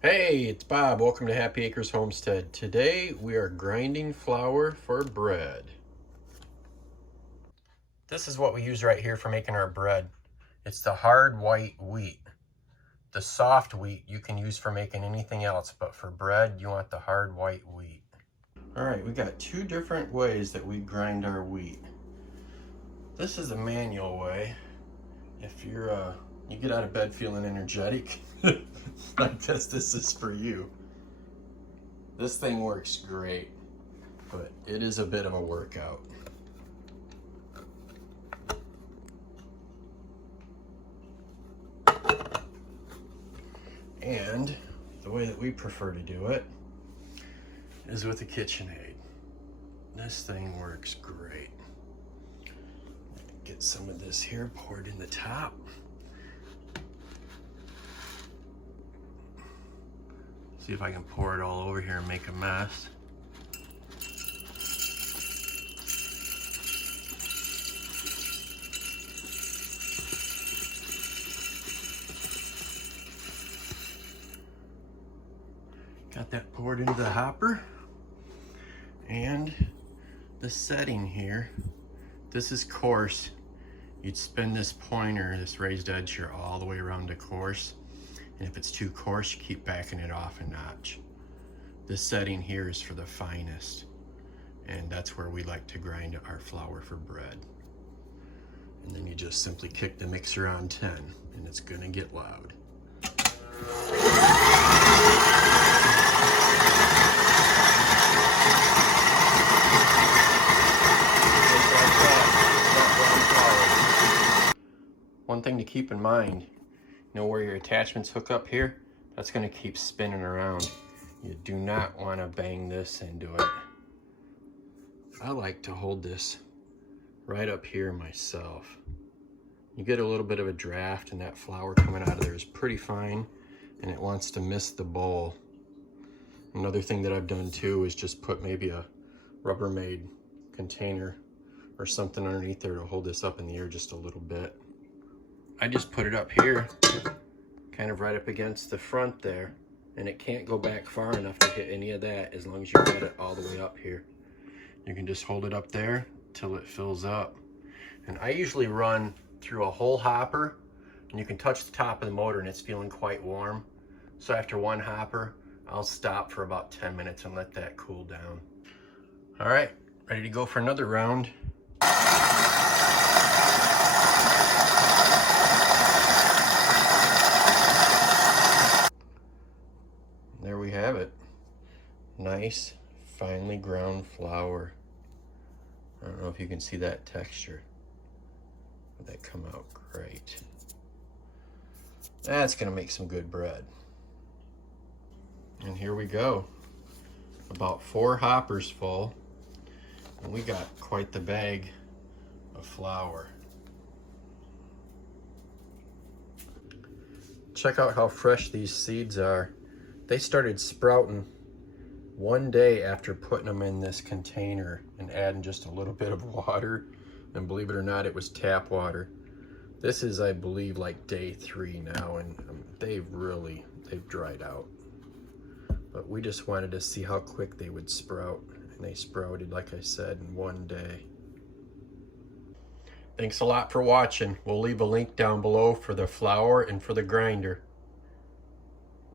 Hey, it's Bob. Welcome to Happy Acres Homestead. Today we are grinding flour for bread. This is what we use right here for making our bread. It's the hard white wheat. The soft wheat you can use for making anything else, but for bread you want the hard white wheat. Alright, we got two different ways that we grind our wheat. This is a manual way. If you get out of bed feeling energetic, I guess this is for you. This thing works great, but it is a bit of a workout. And the way that we prefer to do it is with a KitchenAid. This thing works great. Get some of this here poured in the top. See if I can pour it all over here and make a mess. Got that poured into the hopper. And the setting here, this is coarse. You'd spin this pointer, this raised edge here, all the way around to coarse. And if it's too coarse, you keep backing it off a notch. This setting here is for the finest. And that's where we like to grind our flour for bread. And then you just simply kick the mixer on 10, and it's gonna get loud. One thing to keep in mind, you know where your attachments hook up here? That's going to keep spinning around. You do not want to bang this into it. I like to hold this right up here myself. You get a little bit of a draft, and that flour coming out of there is pretty fine, and it wants to miss the bowl. Another thing that I've done too is just put maybe a Rubbermaid container or something underneath there to hold this up in the air just a little bit. I just put it up here, kind of right up against the front there, and it can't go back far enough to hit any of that as long as you get it all the way up here. You can just hold it up there till it fills up. And I usually run through a whole hopper, and you can touch the top of the motor and it's feeling quite warm. So after one hopper, I'll stop for about 10 minutes and let that cool down. All right, ready to go for another round. There we have it. Nice, finely ground flour. I don't know if you can see that texture, but that come out great. That's gonna make some good bread. And here we go. About 4 hoppers full, and we got quite the bag of flour. Check out how fresh these seeds are. They started sprouting one day after putting them in this container and adding just a little bit of water. And believe it or not, it was tap water. This is, I believe, like day 3 now, and they've dried out. But we just wanted to see how quick they would sprout. And they sprouted, like I said, in one day. Thanks a lot for watching. We'll leave a link down below for the flour and for the grinder.